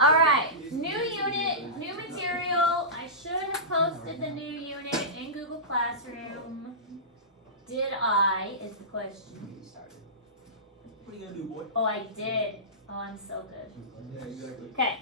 All right, new unit, new material. I should have posted the new unit in Google Classroom. Did I? Is the question. What are you gonna do, boy? Oh, I did. Oh, I'm so good. Yeah, exactly. Okay.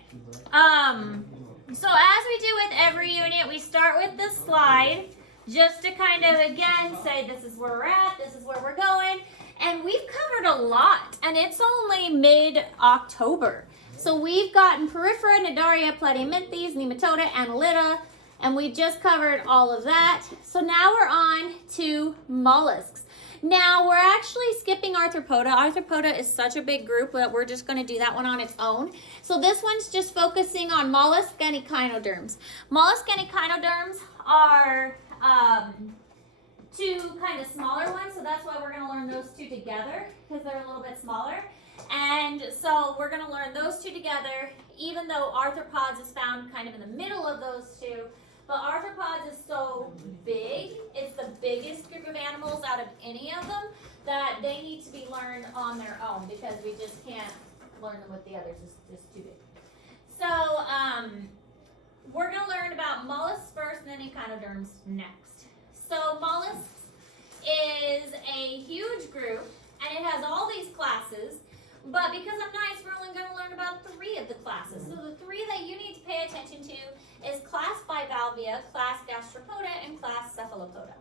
So as we do with every unit, we start with the slide, just to kind of again say this is where we're at, this is where we're going, and we've covered a lot, and it's only mid-October. So we've gotten Porifera, Cnidaria, Platyaminthes, Nematoda, Annelida, and we just covered all of that. So now we're on to mollusks. Now we're actually skipping Arthropoda. Arthropoda is such a big group that we're just going to do that one on its own. So this one's just focusing on mollusk and echinoderms. Mollusk and echinoderms are two kind of smaller ones, so that's why we're going to learn those two together because they're a little bit smaller. And so we're going to learn those two together, even though arthropods is found kind of in the middle of those two. But arthropods is so big, it's the biggest group of animals out of any of them, that they need to be learned on their own because we just can't learn them with the others. It's just too big. So we're going to learn about mollusks first and then echinoderms next. So mollusks is a huge group and it has all these classes. But because I'm nice, we're only going to learn about 3 of the classes. So the 3 that you need to pay attention to is class Bivalvia, class Gastropoda, and class Cephalopoda.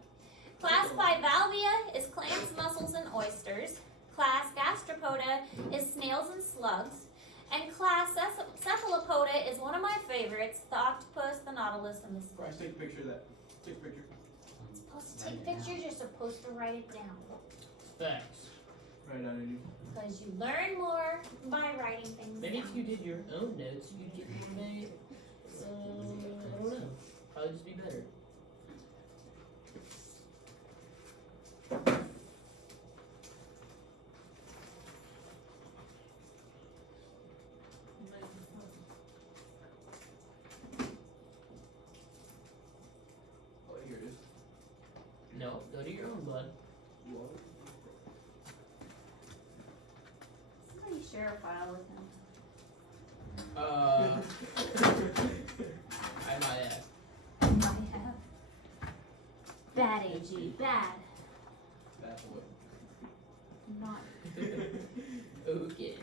Class Bivalvia is clams, mussels, and oysters. Class Gastropoda is snails and slugs. And class Cephalopoda is one of my favorites, the octopus, the nautilus, and the squid. Take a picture of that. Take a picture. You're supposed to take pictures, you're supposed to write it down. Thanks. Right on it. Because you learn more by writing things Maybe down. if you did your own notes, you'd get more made. I don't know. Probably just be better. Oh, here it is. No, go to your own, bud. Whoa. Somebody share a file with him. I might have. Might have. Bad AG, bad. That boy. Not. Okay.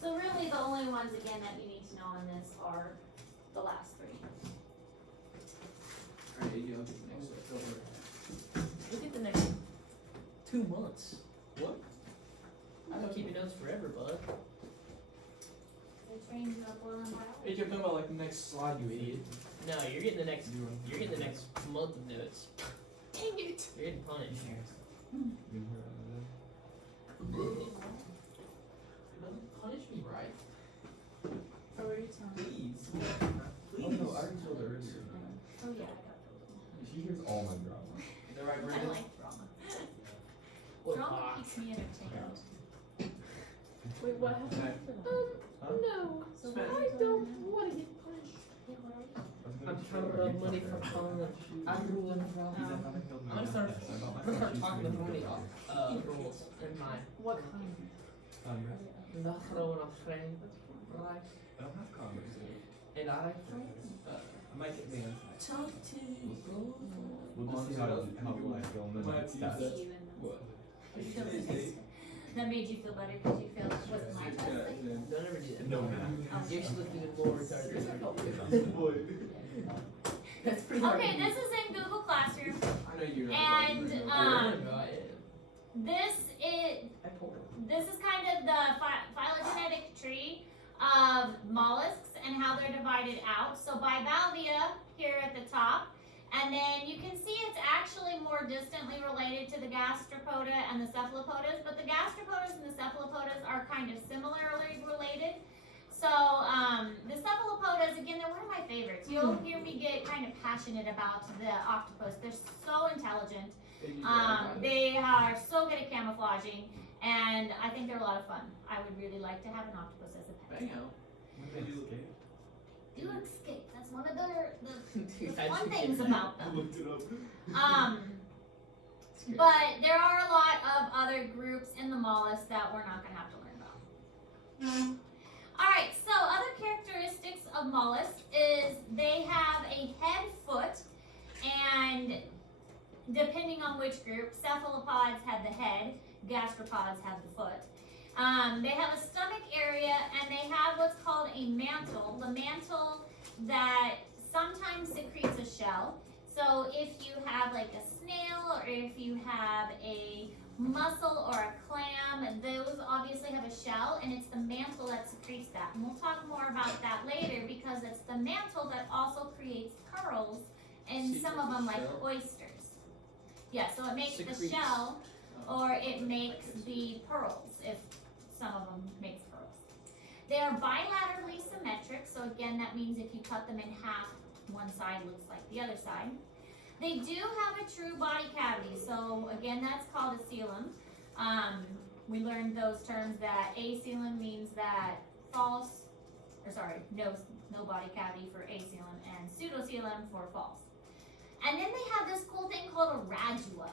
So really the only ones again that you need to know on this are the last 3. Alright, you I'll get the next one. Don't worry. Look at the next 2 months. What? I'm gonna keep your notes forever, bud. They trained you up well in biology. Hey, you're talking about like the next slide, you idiot. No, you're getting the next. You're getting the next month of notes. Dang it! You're getting punished. Punish me, right? Oh, are you telling me? Please. Oh no, I already told her earlier. Oh yeah, I got those. She hears all my drama. Is that right, I Brandon? like drama. What Drama box? keeps me entertained. Wait, what happened? No. So Spend- I don't want to get punished. I'm counting up money from college. I'm ruling from. I'm gonna start talking with money rules in mind. What kind? The throwing a friend, right? I don't have condoms. And I I might get banned. talk to you. We'll just see how I feel and then Might it's use that. that. See you in the- What? You feel the taste. That made you feel better because you feel it wasn't my test. Don't ever do that. No, man. You actually look even more retarded than Boy. That's pretty hard. Okay, this is in Google Classroom. I know you're not. And I this is kind of the phylogenetic tree of mollusks and how they're divided out. So bivalvia here at the top, and then you can see it's actually more distantly related to the gastropoda and the cephalopodas, but the gastropodas and the cephalopodas are kind of similarly related. So the cephalopodas, again, they're one of my favorites. You'll hear me get kind of passionate about the octopus. They're so intelligent. They are so good at camouflaging, and I think they're a lot of fun. I would really like to have an octopus as a pet. Bang out. What did they do? do escape. That's one of the Dude, I fun just things get about I them. looked it up. But there are a lot of other groups in the mollusks that we're not going to have to learn about. Alright, so other characteristics of mollusks is they have a head, foot, and depending on which group, cephalopods have the head, gastropods have the foot. They have a stomach area and they have what's called a mantle. The mantle that sometimes secretes a shell. So if you have like a snail or if you have a mussel or a clam, those obviously have a shell and it's the mantle that secretes that. And we'll talk more about that later because it's the mantle that also creates pearls and some of them like oysters. Yeah, so it makes the Secretes. shell or it makes the pearls if some of them makes pearls. They are bilaterally symmetric, so again that means if you cut them in half, one side looks like the other side. They do have a true body cavity, so again that's called a coelom. We learned those terms that acoelom means that false, or sorry, no body cavity for acoelom and pseudocoelom for false. And then they have this cool thing called a radula.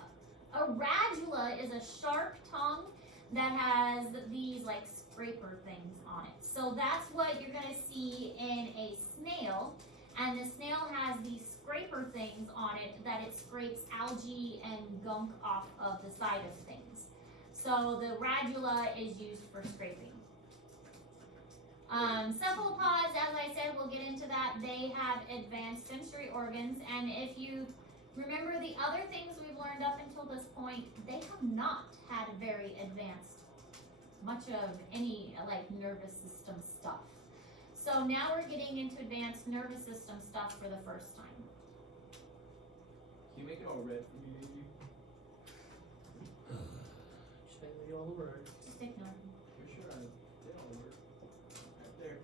A radula is a sharp tongue that has these like scraper things on it. So that's what you're gonna see in a snail. And the snail has these scraper things on it that it scrapes algae and gunk off of the side of things. So the radula is used for scraping. Cephalopods, as I said, we'll get into that. They have advanced sensory organs, and if you remember the other things we've learned up until this point, they have not had a very advanced, much of any like nervous system stuff. So now we're getting into advanced nervous system stuff for the first time. Can you make it all red for me, maybe? Just make me all over. Just ignore them. For sure, they all work. Right there.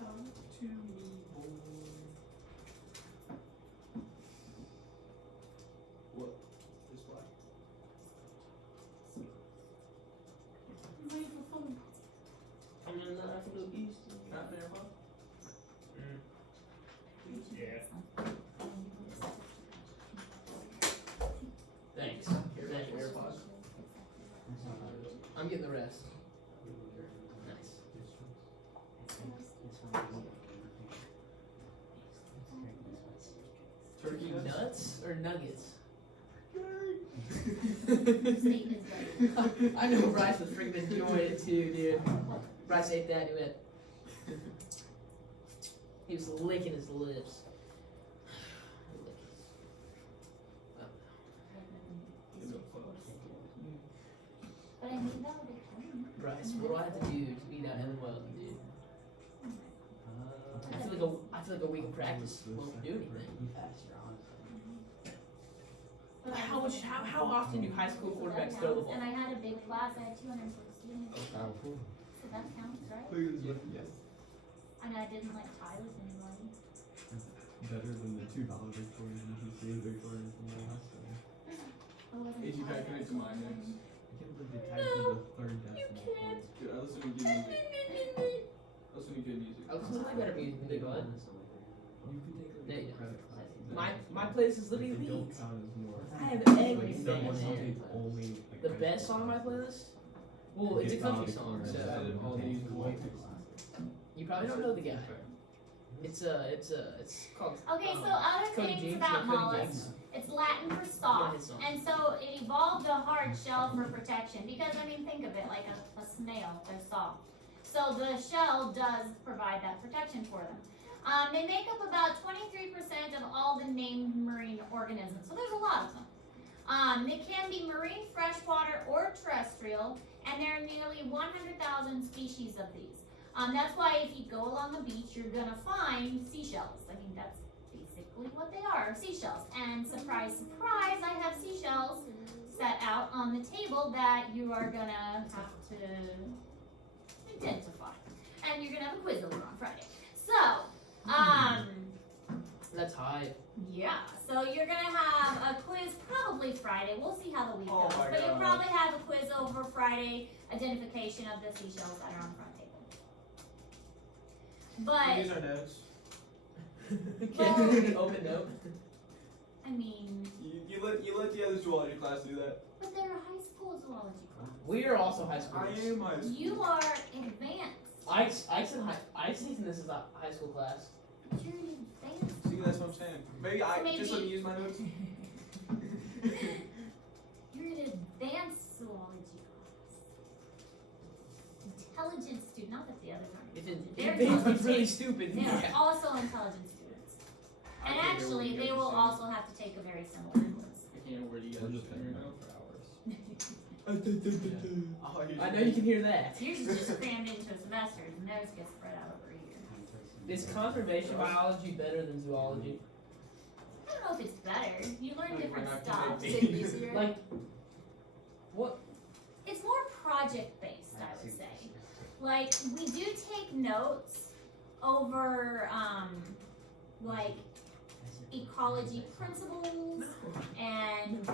Talk to me, boy. What? This black? I'm in the absolute east. Not there, huh? Thanks. AirPods. I'm getting the rest. Nice. Turkey nuts? Nuts or nuggets? Steak is good. I know Bryce was freaking enjoying it too, dude. Bryce ate that and he went. He was licking his lips. But I need that big one. Bryce, what do I have to do to be that MMO, dude? I feel like a week of practice won't do anything. How often do high school quarterbacks throw the ball? And I had a big class, I had 240 students. So that counts, right? Yes. And I didn't like tie with anybody. Better than the $2 Victorian GCA Victorian from my last time. I wasn't Hey, you tied gotta connect to mine next. I can't believe they tied to the third decimal point. Dude, I listen to good music. I listen to good music. I listen to better music than you, bud. You can take There like you go. credit classes. My playlist is Like, literally they don't elite. count as more. I have Like everything someone in who there. takes only like The credit best song on my classes. playlist? Well, it's a Get country valid song, for so instead of all taking these multiple classes. you probably don't know the guy. It's called. Okay, so other Cody things James, about Cody mollusks. James. It's Latin for Yeah, soft. his song. And so it evolved a hard shell for protection because, I mean, think of it like a snail, they're soft. So the shell does provide that protection for them. They make up about 23% of all the named marine organisms, so there's a lot of them. They can be marine, freshwater, or terrestrial, and there are nearly 100,000 species of these. That's why if you go along the beach, you're gonna find seashells. I mean, that's basically what they are, seashells. And surprise, surprise, I have seashells set out on the table that you are gonna have to identify. And you're gonna have a quiz over on Friday. So, That's high. yeah, so you're gonna have a quiz probably Friday. We'll see how the week Oh goes. my But you'll God. probably have a quiz over Friday, identification of the seashells that are on Friday. But These are notes. Okay, open note. I mean, You let the other zoology class do that. but they're a high school zoology class. We are also high school. I am high school. You are advanced. I think this is a high school class. But you're an advanced. See, that's what I'm saying. Maybe I Maybe- just let me use my notes. You're an advanced zoology class. Intelligent student. Not that the others aren't. If They're it's really stupid. They are Yeah. also intelligent students. And I can't hear what actually, you they guys will are also have to take a very similar quiz. I can't hear what you guys We're are just saying hanging right out for hours. now. Oh, I know you can hear that. Yours is just crammed into a semester, and theirs gets spread out over a year. Is conservation biology better than zoology? I don't know if it's better. You learn Like, different we're not stuff. connecting. Like, what? It's more project based, I would say. Like, we do take notes over, like, ecology principles, and,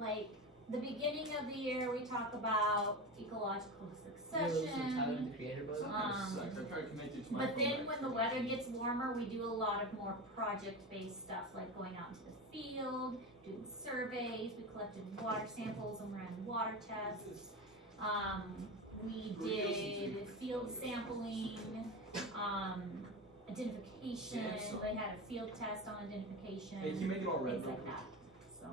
like, the beginning of the year we talk about ecological You ever listen to Tyler, succession. the Creator, brother? Sometimes it sucks. I try to connect it to my But phone then back. when the weather gets warmer, we do a lot of more project-based stuff, like going out into the field, doing surveys. We collected water samples and ran water tests. We did field sampling, identification. They had a field test on identification, Hey, can you make it all red? things like that. So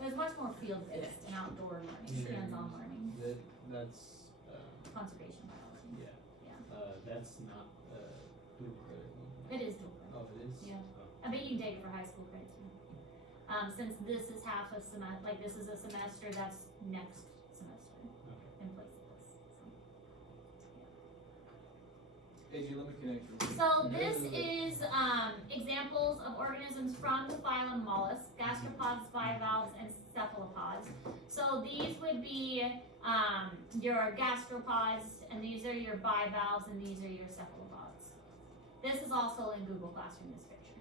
there's much more field-based and outdoor learning, Sure. hands-on learning, That's conservation biology. yeah. Yeah. That's not dual credit. It is dual credit. Oh, it is. Yeah. Oh. I bet you can take it for high school credit too. Since this is half a semester, like this is a semester, that's next semester in place of this. AJ, let me connect you. So this is examples of organisms from the phylum Mollusca, gastropods, bivalves, and cephalopods. So these would be your gastropods, and these are your bivalves, and these are your cephalopods. This is also in Google Classroom, this picture.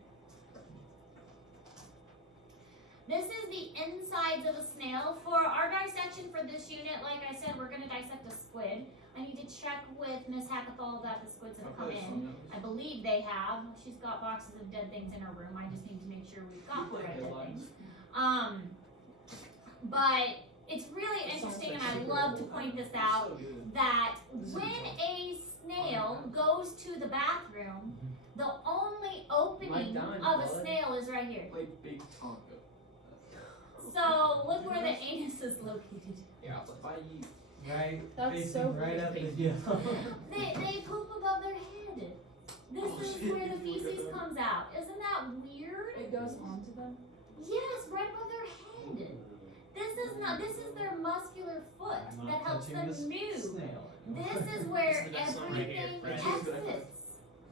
This is the insides of a snail. For our dissection for this unit, like I said, we're going to dissect a squid. I need to check with Miss Hackathall that the squids have come in. I believe they have. She's got boxes of dead things in her room. I just need to make sure we've got the right dead things. But it's really interesting, and I love to point this out, that when a snail goes to the bathroom, the only opening of a snail is right here. Like big Tonka. So look where the anus is located. Yeah, it's like by you. Right. That's facing so right up weird. the hill. They poop above their head. This Oh, is shit, where the you look at feces that. comes out. Isn't that weird? It goes onto them. Yes, right above their head. This is their muscular foot I'm that not helps touching them this move. snail. This is where This is the best one right here, everything right? exits.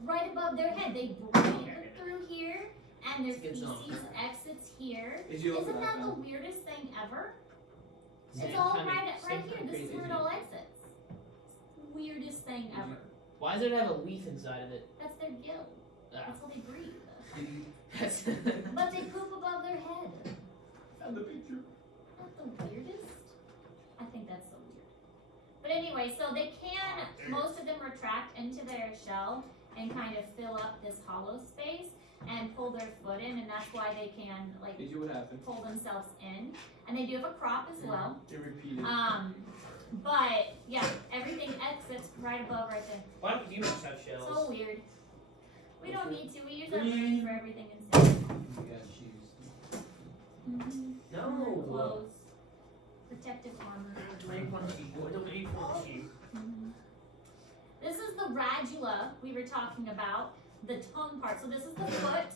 Right above their head. They breathe through here, and their It's a good song. feces exits here. Did you look Isn't at that the now? weirdest thing ever? Same It's all kinda- right same here. kinda This is crazy. where it all exits. Weirdest thing ever. Why does it have a leaf inside of it? That's their gill. Ah. That's how they breathe. That's But they poop above their head. Found the picture. Not the weirdest. I think that's so weird. But anyway, so they can, most of them retract into their shell and kind of fill up this hollow space and pull their foot in, and that's why they can like Did you what happened? pull themselves in. And they do have a crop as well. It repeated. But yeah, everything exits right above right there. Why don't humans have So shells? weird. We don't need to. We use our Green. brains for everything instead. You got shoes. Mm-hmm. No. Clothes. Protective armor. Make fun of you. Don't make fun of you. Mhm. This is the radula we were talking about, the tongue part. So this is the foot,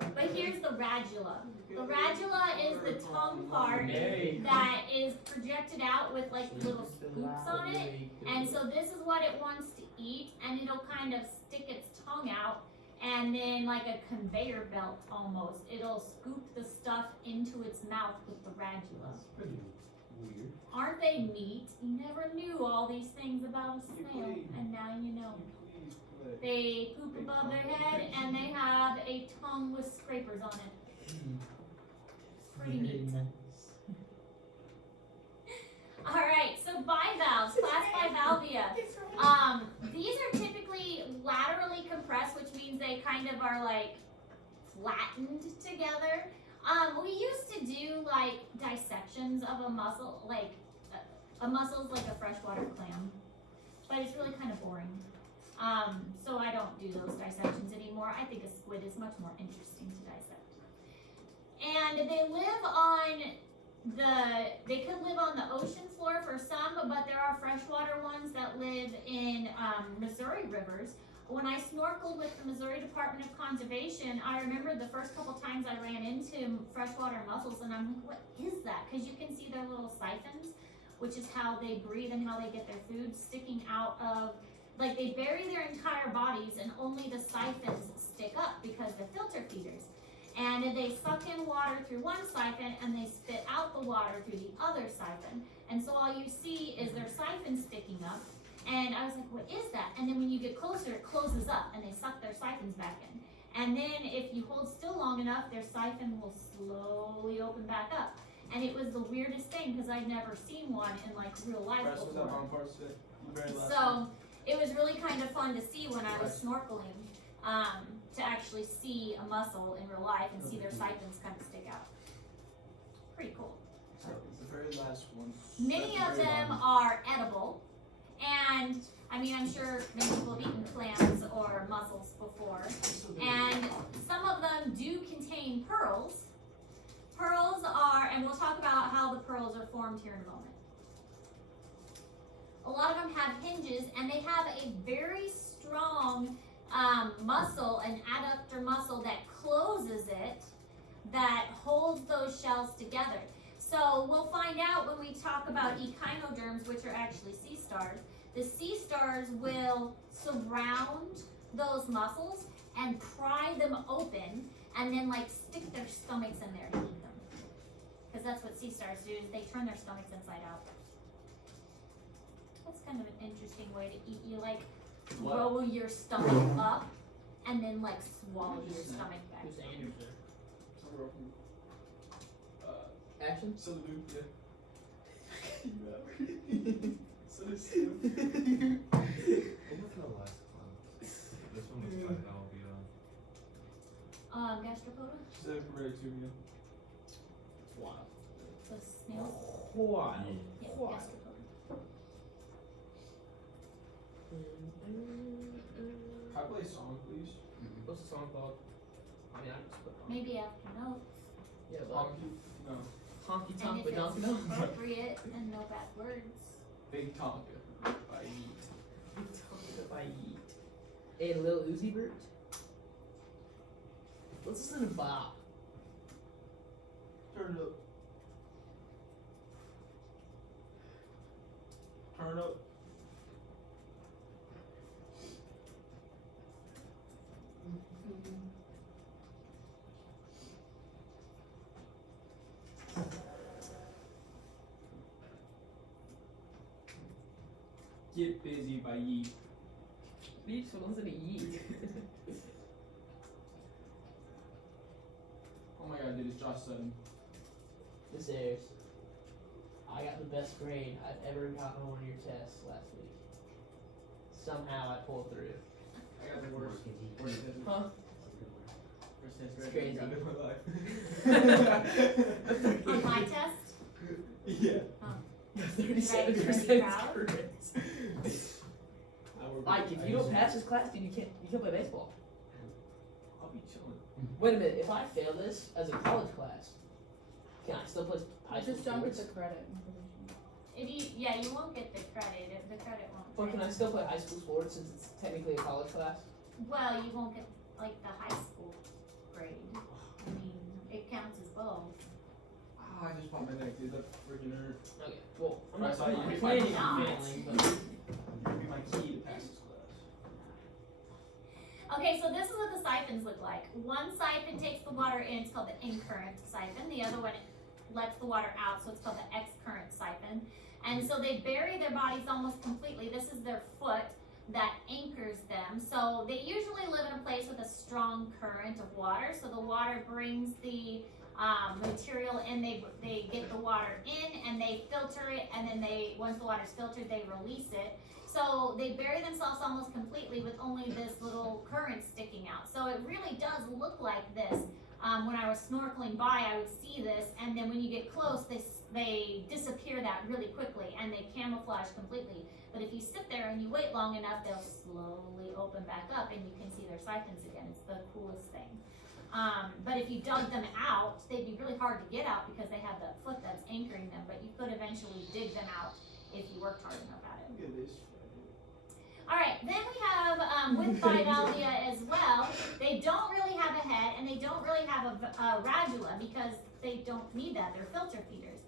but here's the radula. The radula is the tongue part Hey. that is projected out with like little scoops on it. And so this is what it wants to eat, and it'll kind of stick its tongue out, and then like a conveyor belt almost, it'll scoop the stuff into its mouth with the radula. That's pretty weird. Aren't they neat? You never knew all these things about a snail, and now you know. Please play. They poop above their head, and they have a tongue with scrapers on it. Pretty neat. Alright, so bivalves, class Bivalvia. These are typically laterally compressed they kind of are like flattened together. We used to do like dissections of a mussel, like a mussel is like a freshwater clam, but it's really kind of boring. So I don't do those dissections anymore. I think a squid is much more interesting to dissect. And they live on they could live on the ocean floor for some, but there are freshwater ones that live in Missouri rivers. When I snorkeled with the Missouri Department of Conservation, I remember the first couple times I ran into freshwater mussels, and I'm like, what is that? Because you can see their little siphons, which is how they breathe and how they get their food, sticking out of, like they bury their entire bodies and only the siphons stick up because they're filter feeders. And they suck in water through one siphon and they spit out the water through the other siphon. And so all you see is their siphon sticking up. And I was like, what is that? And then when you get closer, it closes up and they suck their siphons back in. And then if you hold still long enough, their siphon will slowly open back up. And it was the weirdest thing because I'd never seen one in like real life Press was that before. wrong part, Sid? The very last one. So it was really kind of fun to see when I was snorkeling, to actually see a mussel in real life and see their siphons kind of stick out. Pretty cool. So the very last one. Many At of the very them bottom. are edible, and I mean, I'm sure many people have eaten clams or mussels before, and some of them do contain pearls. Pearls are, and we'll talk about how the pearls are formed here in a moment. A lot of them have hinges, and they have a very strong muscle, an adductor muscle that closes it, that holds those shells together. So we'll find out when we talk about echinoderms, which are actually sea stars. The sea stars will surround those muscles and pry them open and then like stick their stomachs in there to eat them. Because that's what sea stars do, is they turn their stomachs inside out. That's kind of an interesting way to eat. You like roll your stomach up and then like swallow your stomach back. Who's Andrew, sir? So we're from, Action? so the dude, yeah. So this dude. What was the last one? This one was by Albion. Gastropoda? She's there for ready to, yeah. It's wild. The snails? Wild. Yeah, Wild. gastropoda. Can I play a song, please? What's the song called? I mean, I can just put it on. Maybe after notes. Yeah, but Honky, no. honky And tonk, if but it's don't know. appropriate and no bad words. Big Tonka by Yeet. If I eat. Hey, Lil Uzi Vert. Let's listen to Bob. Turn it up. Turn up. Get busy by Yeet. Bitch, what listen to Yeet? Oh my god, dude, it's Josh Sutton. This airs. I got the best grade I've ever gotten on one of your tests last week. Somehow I pulled through. I got the worst. Worst test. Huh? Worst test It's grade crazy. I've got in my life. On my test, Yeah. 37% proud? correct. I work Like, with- if you don't pass this class, dude, you can't play baseball. I'll be chilling. Wait a minute, if I fail this as a college class, can I still play high school Just don't get sports? the credit. if you won't get the credit. If the credit won't. Or can I transfer. still play high school sports since it's technically a college class? Well, you won't get like the high school grade. I mean, it counts as both. Ah, I just popped my neck, dude. That freaking hurt. Okay, well, I'm Right, not, so I'm you not can planning find on out. failing, but That'd be my key to pass this class. Okay, so this is what the siphons look like. One siphon takes the water in, it's called the in-current siphon. The other one lets the water out, so it's called the ex-current siphon. And so they bury their bodies almost completely. This is their foot that anchors them. So they usually live in a place with a strong current of water. So the water brings the material in, they get the water in and they filter it, and then once the water's filtered, they release it. so they bury themselves almost completely with only this little current sticking out. So it really does look like this. When I was snorkeling by, I would see this, and then when you get close, they disappear that really quickly, and they camouflage completely. But if you sit there and you wait long enough, they'll slowly open back up, and you can see their siphons again. It's the coolest thing. But if you dug them out, they'd be really hard to get out because they have the foot that's anchoring them, but you could eventually dig them out if you worked hard enough at it. Look at this. All right, then we have with Bivalvia as well. They don't really have a head, and they don't really have a radula because they don't need that. They're filter feeders.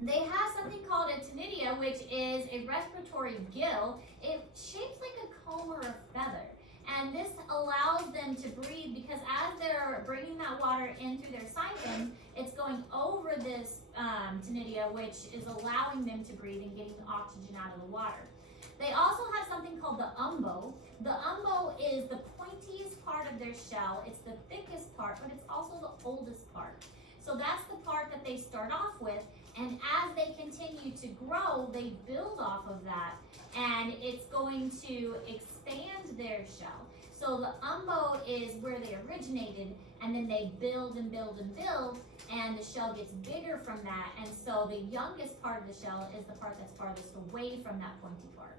They have something called a ctenidia, which is a respiratory gill. It shapes like a comb or a feather. And this allows them to breathe because as they're bringing that water in through their siphon, it's going over this ctenidia, which is allowing them to breathe and getting the oxygen out of the water. They also have something called the umbo. The umbo is the pointiest part of their shell. It's the thickest part, but it's also the oldest part. So that's the part that they start off with, and as they continue to grow, they build off of that, and it's going to expand their shell. So the umbo is where they originated, and then they build and build and build, and the shell gets bigger from that, and so the youngest part of the shell is the part that's farthest away from that pointy part.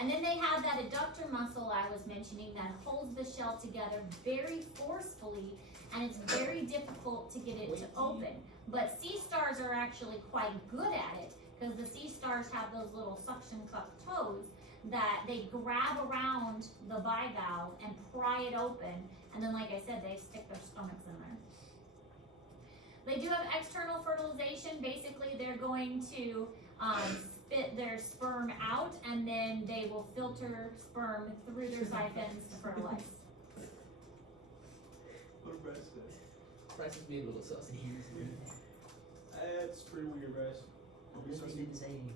And then they have that adductor muscle I was mentioning that holds the shell together very forcefully, and it's very difficult to get it to open. But sea stars are actually quite good at it because the sea stars have those little suction cup toes that they grab around the bivalve and pry it open, and then like I said, they stick their stomachs in there. They do have external fertilization. Basically, they're going to spit their sperm out, and then they will filter sperm through their siphons to fertilize. What a Bryce say? Bryce is being a little sussy. That's pretty weird, Bryce. I didn't say anything.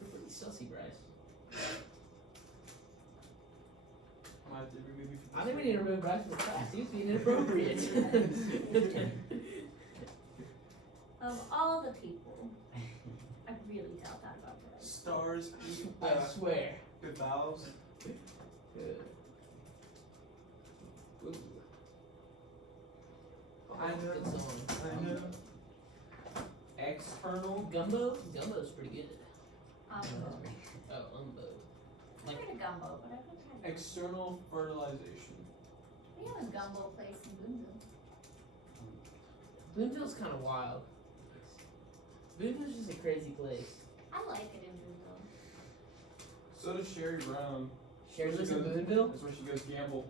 You're pretty sussy, Bryce. I might have to remove you from I think we need to remove Bryce from the class. He's being inappropriate. Of all the people, I really doubt that about Bryce. Stars eat I swear. good valves. Good. Ooh. I know. Good song. I know. External. Gumbo? Gumbo's pretty good. Oh, umbo. I've heard of gumbo, but I've never had it. External fertilization. We have a gumbo place in Boonville. Boonville's kind of wild. Boonville's just a crazy place. I like it in Boonville. So does Sherry Brown. Sherry lives in goes- Boonville? That's where she goes gamble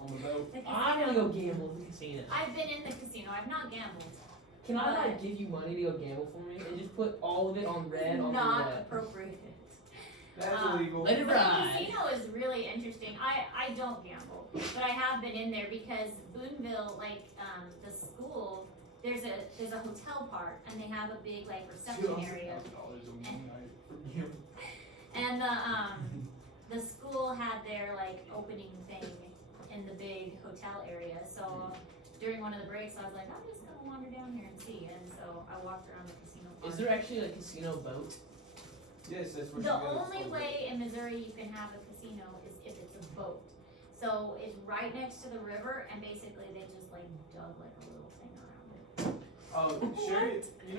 on the boat. The I'm gonna casino. go gamble in the casino. I've been in the casino. I've not gambled. Can I like give you money to go gamble for me and just put all of it on red on Not the red? appropriate. That's Um, illegal. Let it But ride. the casino is really interesting. I don't gamble, but I have been in there because Boonville, like the school, there's a hotel part, and they have a big like reception area, $2,000 a night for gambling. and the school had their like opening thing in the big hotel area. So during one of the breaks, I was like, I'm just gonna wander down here and see, and so I walked around the casino part. Is there actually a casino boat? Yes, that's where The she goes. only way in Missouri you can have a casino is if it's a boat. So it's right next to the river, and basically they just like dug like a little thing around it. Oh, Sherry, you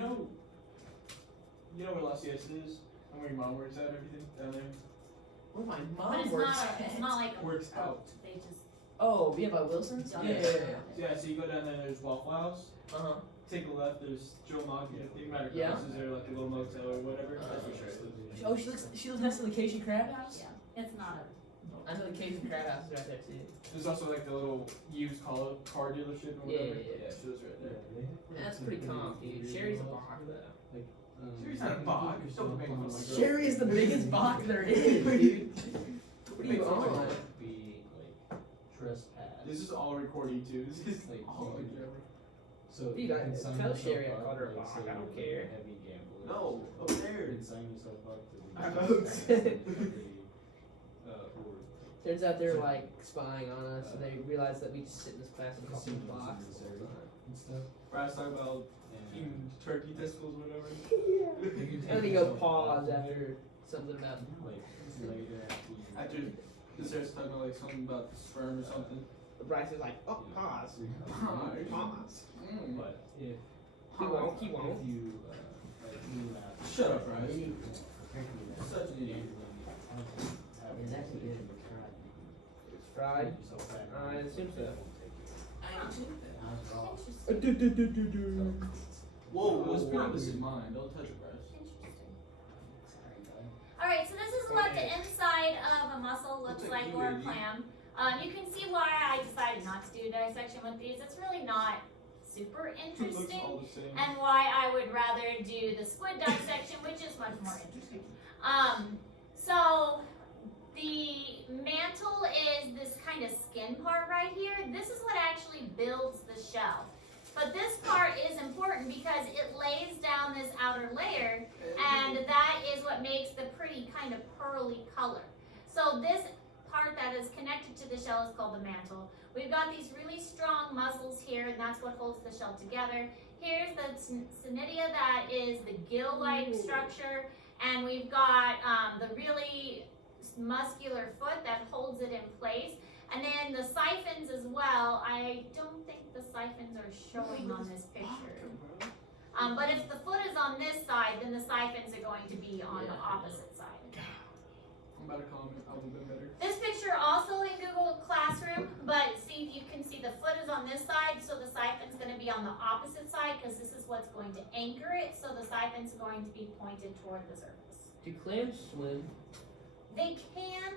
know where La Siesta is? And where your mom works at and everything down there? Where my But mom it's works not it's not like a Works boat. out. They just Oh, yeah, by Wilson's? dug Yeah, it yeah, around yeah. it. Yeah, so you go down there, there's Waffle House. Uh-huh. Take a left, there's Joe Monkey. I think right Yeah. across is there like a little motel or whatever. That's where Sherry lives. Oh, she lives next to the Cajun Crab House? Yeah, it's not a. I know the Cajun Crab House is right there too. There's also like the little used car dealership or Yeah, whatever. yeah, yeah. She lives right there. That's pretty calm, dude. Sherry's a bog though. Sherry's not a bog. Don't make fun of my girl. Sherry is the biggest bog there is, dude. What are you on? Be like trespass. This is all recording too. This is Like, all you- together. So Dude, you I can sign tell yourself Sherry I up, called her a like, bog, say I don't you're care. a heavy gambler. No, up You there. can sign yourself up to the I trespass know. and horde. Turns out they're like spying on us, and they realize that we just sit in this class and call them box. And stuff. Bryce talking about And eating turkey testicles or whatever. And then he goes pause after Something about Like, After it starts talking about like something about the sperm or something. Bryce is like, oh, pause. Pause. but if He won't. if you like clean that, Shut up, Bryce. Such an idiot. It's fried. I assume so. Whoa, what's the opposite mine? Don't touch it, Bryce. Interesting. Alright, so this is what the inside of a mussel looks Looks like, like or a you, clam. You can see why I decided not to do dissection with these. It's really not super It looks interesting, all the same. and why I would rather do the squid dissection, which is much more interesting. So the mantle is this kind of skin part right here. This is what actually builds the shell. But this part is important because it lays down this outer layer, and that is what makes the pretty kind of pearly color. So this part that is connected to the shell is called the mantle. We've got these really strong muscles here, and that's what holds the shell together. Here's the cnidia, that is the gill-like structure, and we've got the really muscular foot that holds it in place. And then the siphons as well. I don't think the siphons are showing on this picture. But if the foot is on this side, then the siphons are going to be on the opposite side. I'm about to comment. I would have been better. This picture also in Google Classroom, but see, you can see the foot is on this side, so the siphon's going to be on the opposite side because this is what's going to anchor it, so the siphon's going to be pointed toward the surface. Do clams swim? They can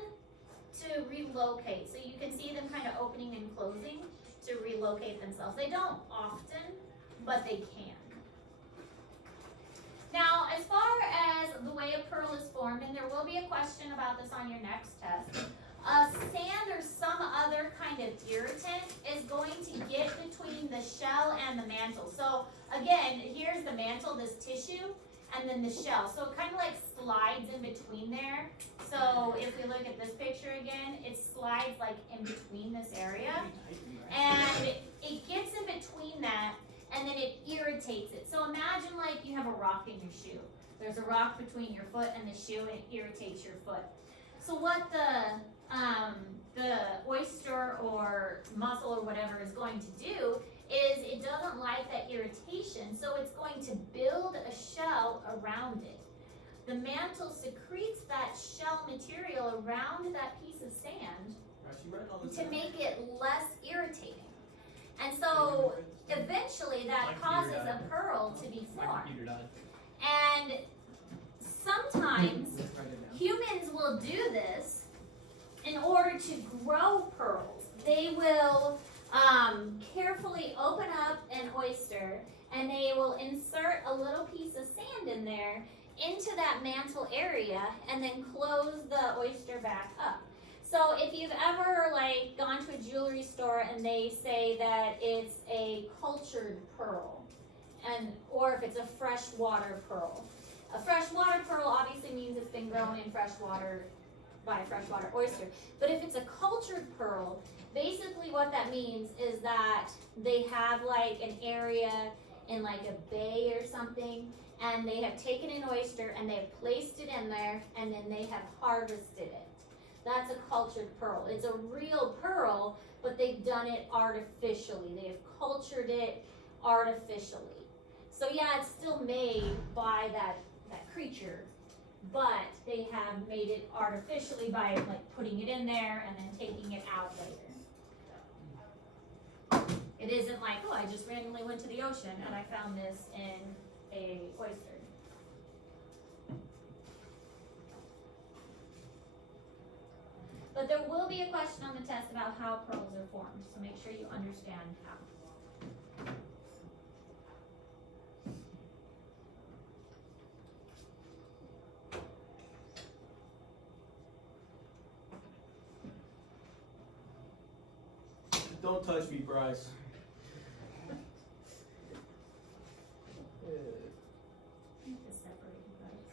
to relocate, so you can see them kind of opening and closing to relocate themselves. They don't often, but they can. Now, as far as the way a pearl is formed, and there will be a question about this on your next test, sand or some other kind of irritant is going to get between the shell and the mantle. So again, here's the mantle, this tissue, and then the shell. So it kind of like slides in between there. So if we look at this picture again, it slides like in between this area. And it gets in between that, and then it irritates it. So imagine like you have a rock in your shoe. There's a rock between your foot and the shoe, and it irritates your foot. So what the oyster or mussel or whatever is going to do is it doesn't like that irritation, so it's going to build a shell around it. The mantle secretes that shell material around that piece of sand to make it less irritating. And so eventually that causes a pearl to be formed. And sometimes humans will do this in order to grow pearls. They will carefully open up an oyster, and they will insert a little piece of sand in there into that mantle area, and then close the oyster back up. So if you've ever like gone to a jewelry store and they say that it's a cultured pearl, or if it's a freshwater pearl. A freshwater pearl obviously means it's been grown in freshwater by a freshwater oyster. But if it's a cultured pearl, basically what that means is that they have like an area in like a bay or something, and they have taken an oyster and they have placed it in there, and then they have harvested it. That's a cultured pearl. It's a real pearl, but they've done it artificially. They have cultured it artificially. So yeah, it's still made by that creature, but they have made it artificially by like putting it in there and then taking it out later. It isn't like, oh, I just randomly went to the ocean and I found this in a oyster. But there will be a question on the test about how pearls are formed, so make sure you understand how. Don't touch me, Bryce. Just separate you guys.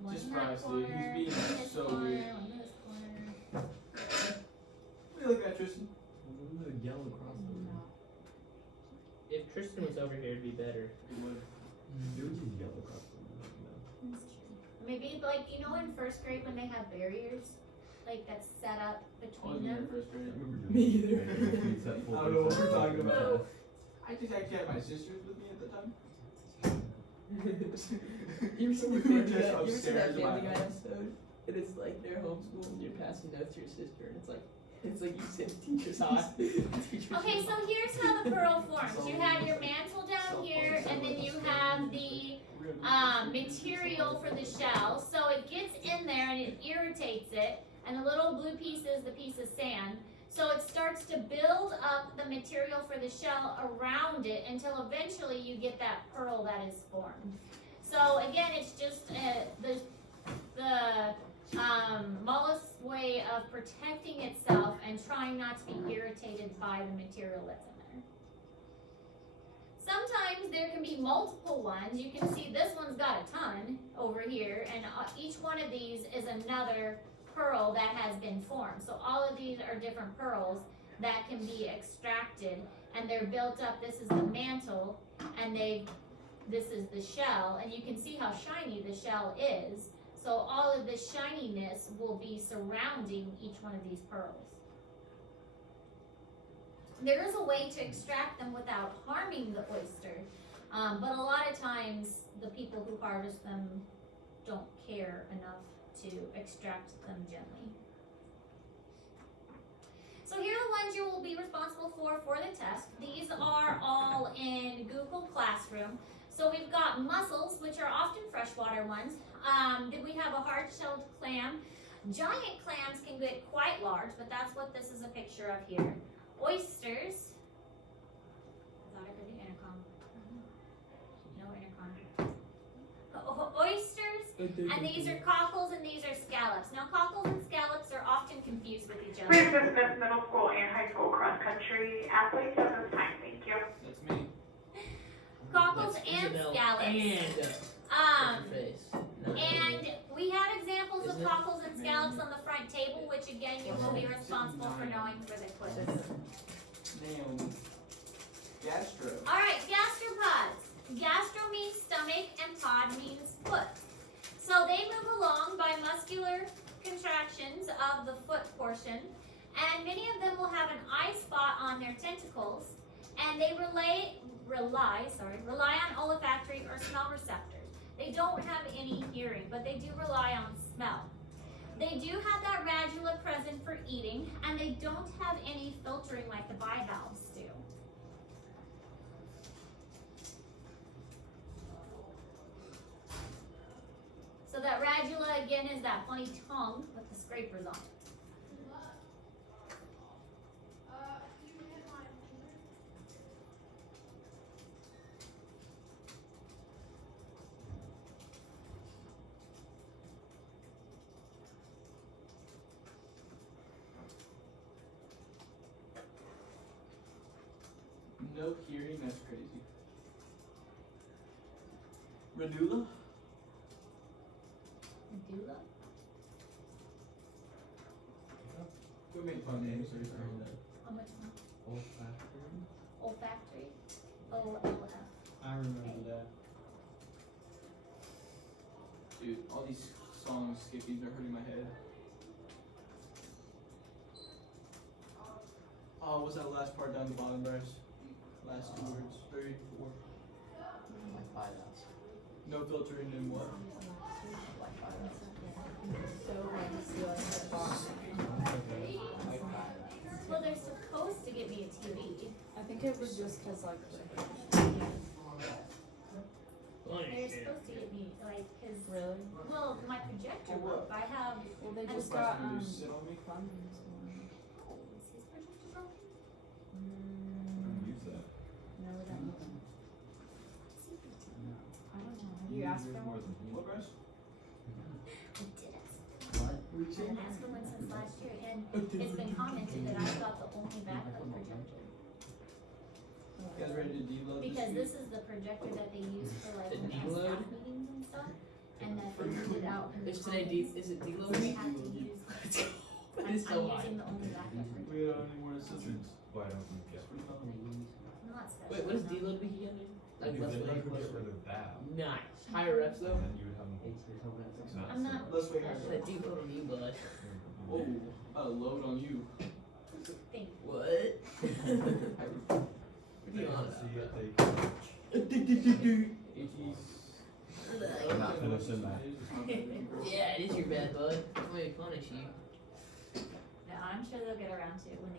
One Just in that Bryce, dude. corner, He's being one in this so corner, weird. one in this corner. What are you looking at, Tristan? Wasn't the yellow crossbow? If Tristan was over here, it'd be better. It would. There was a yellow crossbow. That's true. Maybe like, you know, in first grade when they have barriers, like that's set up Oh, between you were in them. first grade. I remember Me doing either. I don't know what we're talking about. I think I had my sisters with me at the time. You ever seen the We were Family just Guy? You ever seen upstairs that in my Family Guy house. episode? And it's like they're homeschooled and you're passing notes to your sister, and it's like you sit in teacher's hot. Okay, so here's how the pearl forms. You have your mantle down here, and then you have the material for the shell. So it gets in there and it irritates it, and the little blue piece is the piece of sand. So it starts to build up the material for the shell around it until eventually you get that pearl that is formed. So again, it's just the mollusk's way of protecting itself and trying not to be irritated by the material that's in there. Sometimes there can be multiple ones. You can see this one's got a ton over here, and each one of these is another pearl that has been formed. So all of these are different pearls that can be extracted, and they're built up. This is the mantle, and this is the shell, and you can see how shiny the shell is. So all of the shininess will be surrounding each one of these pearls. There is a way to extract them without harming the oyster, but a lot of times the people who harvest them don't care enough to extract them gently. So here are the ones you will be responsible for the test. These are all in Google Classroom. So we've got mussels, which are often freshwater ones. Then we have a hard-shelled clam. Giant clams can get quite large, but that's what this is a picture of here. Oysters. I thought I heard the intercom. No intercom. Oysters, and these are cockles and these are scallops. Now cockles and scallops are often confused with each Please other. dismiss middle school and high school cross-country athletes at this time. Thank you. That's me. Cockles That's and Isabel scallops. And face. And we have examples of Isn't it? cockles and scallops on the front table, which again you will be responsible for knowing for the quiz. Naomi. Gastro. Alright, gastropods. Gastro means stomach and pod means foot. So they move along by muscular contractions of the foot portion, and many of them will have an eye spot on their tentacles, and they rely on olfactory or smell receptors. They don't have any hearing, but they do rely on smell. They do have that radula present for eating, and they don't have any filtering like the bivalves do. So that radula again is that funny tongue with the scrapers on it. No hearing, that's crazy. Radula? Medulla? We make fun names or something. How much more? Olfactory? Olfactory? O-L-F. I remember that. Dude, all these song skippies are hurting my head. Oh, what's that last part down the bottom, Bryce? Last 2 words. 3, 4. Like 5 hours. No filtering in what? Like 5 hours. Well, they're supposed to give me a TV. I think it was just because like They're supposed to give me, like, cause, really. well, my projector For what? broke. I have, Well, they I just Bryce got gonna do sit on me? funding this morning. oh, is his projector broken? Use that. No, we don't know. I don't know. Have you asked for more one? than What, Bryce? I did ask. What? We I haven't asked for one since last year, and it's been commented that I've got the only backup projector. You guys ready to deload Because this? this is the projector that they use for like The when they have deload? staff meetings and stuff, and that they use it out in the Is today comments. is it So they deloading? have to use, It is so I'm high. using the only backup projector. We don't have any more assistants. Why don't we get? No, it's Wait, what does deload be again? Like Because less then you weight. could get rid of that. Nice. Higher reps though. And then you would have not I'm not- Let's wait. That deep load on you, bud. Oh, a load on you. What? What are you on See about? if they can bro? not finish in that. Yeah, it is your bad, bud. I'm going to punish you. No, I'm sure they'll get around to it when they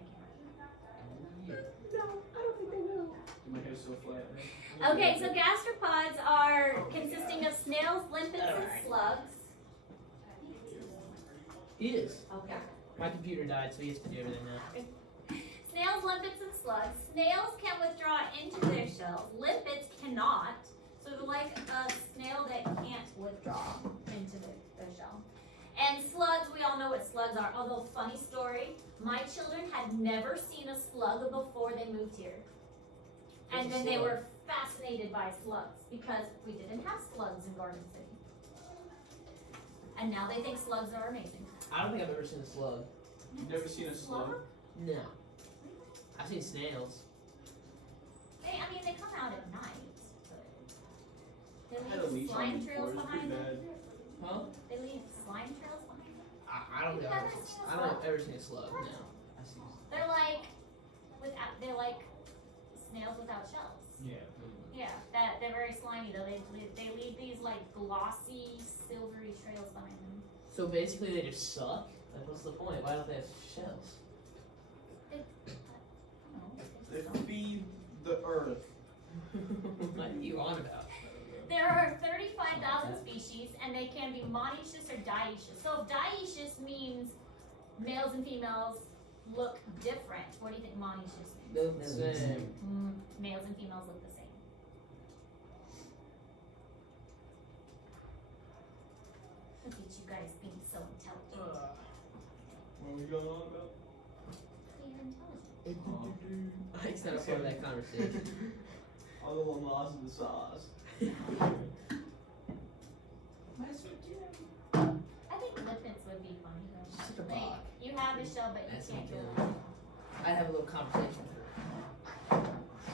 can. No, I don't think they will. My hair's so flat, right? Okay, so gastropods are consisting of snails, limpets, and slugs. He is. Okay. My computer died, so he has to do everything now. Snails, limpets, and slugs. Snails can withdraw into their shells. Limpets cannot. So they're like a snail that can't withdraw into their shell. And slugs, we all know what slugs are. Although, funny story, my children had never seen a slug before they moved here. And then they were fascinated by slugs because we didn't have slugs in Garden City. And now they think slugs are amazing. I don't think I've ever seen a slug. You've never seen a slug? No. I've seen snails. They come out at night. But I had a they leave leash on slime before, trails it was pretty behind them. bad. Huh? They leave slime trails behind them. I don't think You've I've never ever seen a I don't slug? ever seen a slug. No. They're like snails without shells. Yeah. Yeah, they're very slimy though. They leave these like glossy, silvery trails behind them. So basically, they just suck. Like, what's the point? Why don't they have shells? I don't know. They feed the earth. What are you on about? There are 35,000 species, and they can be monoecious or dioecious. So if dioecious means males and females look different, what do you think monoecious means? Look the same. Males and females look the same. Look at you guys being so intelligent. What are we going on about? You're intelligent. I set up for that conversation. All the laws of the sauce. I think limpets would be funny though. Such a Like, bot. you have a shell, but you That's can't not go good. in. I'd have a little conversation with her.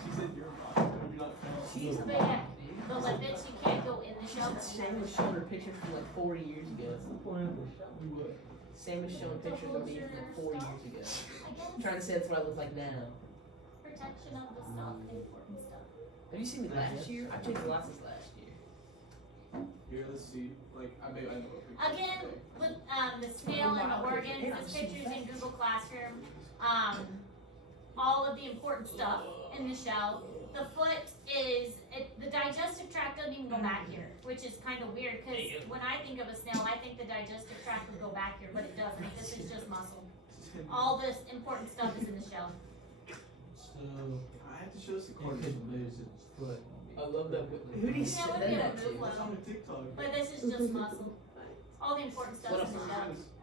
She said you're a bot, but you're not She's But yeah, the limpets, you can't go in the shell. but you Sam have was a showing shell. her pictures from like 40 years ago. Sam was showing pictures of me from like 4 years ago. I guess I'm trying to say that's what I look like now. protection of the stuff, the important stuff. Have you seen me last year? I changed glasses last year. Here, let's see. Like, I bet I know what picture. Again, with the snail and the organs, this picture's in Google Classroom. All of the important stuff in the shell. The foot is, the digestive tract doesn't even go back here, which is kind of weird because when I think of a snail, I think the digestive tract would go back here, but it doesn't. This is just muscle. All this important stuff is in the shell. I have to show us the coordinates. I love that. Who do you say Yeah, we'll that get a to? move That's one. on the TikTok. But this is just muscle. All the important stuff What is in the else?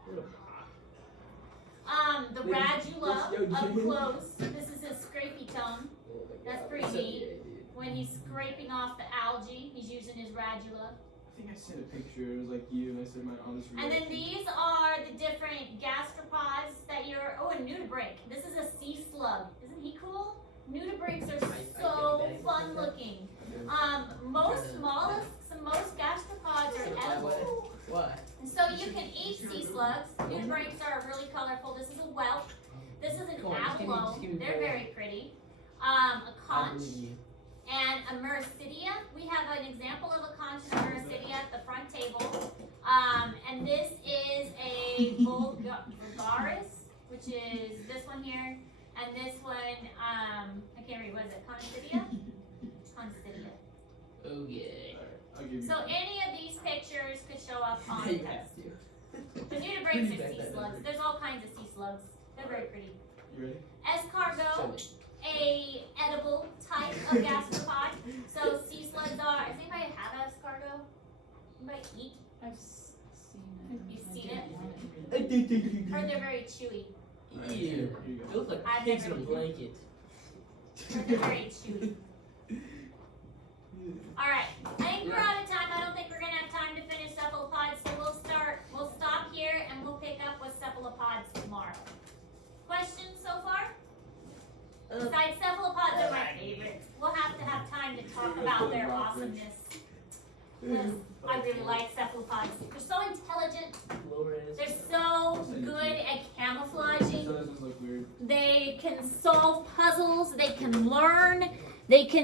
shell. The radula up close. This is his scrapey tongue. That's pretty neat. When he's scraping off the algae, he's using his radula. I think I sent a picture. It was like you, and I said my honest And reaction. then these are the different gastropods that you're. Oh, a nudibranch. This is a sea slug. Isn't he cool? Nudibranchs are so fun looking. Most mollusks and most gastropods are edible. Why? So you can eat sea slugs. Nudibranchs are really colorful. This is a whelk. This is an Come on, just give me abalone. They're more. very pretty. A I conch believe you. and a muricidia. We have an example of a conch and a muricidia at the front table. And this is a vulgaris, which is this one here. And this one, I can't read, what is it, Conicidia? Conicidia. Oh yeah. I'll give you. So any of these pictures could show up on You the have test. to. The nudibranchs are sea slugs. There's all kinds of sea slugs. They're very pretty. You ready? Escargot, a edible type of gastropod. So sea slugs are, does anybody have escargot? Anybody eat? I've seen it. You've I seen didn't it? want to. Heard they're very chewy. Alright, Ew. here you It go. looks like I've pigs never in a eaten. blanket. Heard they're very chewy. Alright, I think we're out of time. I don't think we're gonna have time to finish cephalopods, so we'll stop here and we'll pick up with cephalopods tomorrow. Questions so far? Besides cephalopods, cephalopods are my favorite. We'll have to have time to talk about their awesomeness. Because I really like cephalopods. They're so intelligent. They're so good at camouflaging. So this ones look weird. They can solve puzzles. They can learn. They can